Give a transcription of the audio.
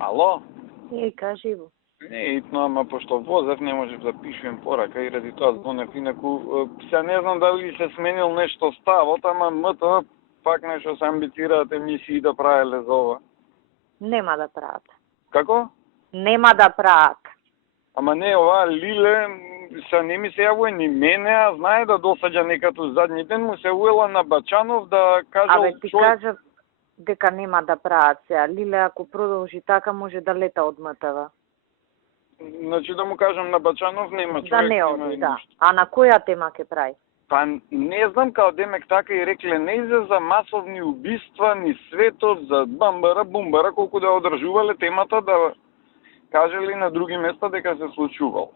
Ало? Кажи го. Не е итно, ама пошто возев не можев да пишувам порака и ради тоа звонев. Инаку, се не знам дали се сменил нешто ставот, ама МТ пак нешто се амбицираат емисии да правеле за ова. Нема да прават. Како? Нема да прават. Ама не, ова Лиле се не ми се јавува ни мене, а знае да досаѓа некато задни ден, му се уела на Бачанов да кажал... Абе, ти кажа дека нема да прават сега. Лиле, ако продолжи така, може да лета од МТВ. Значи да му кажам на Бачанов, нема човек, Да не нема оди, да. ништо. А на која тема ќе прави? Па не знам, као демек така и рекле, не изе за масовни убиства, ни светот, за бамбара, бумбара, колку да одржувале темата, да кажели на други места дека се случувал.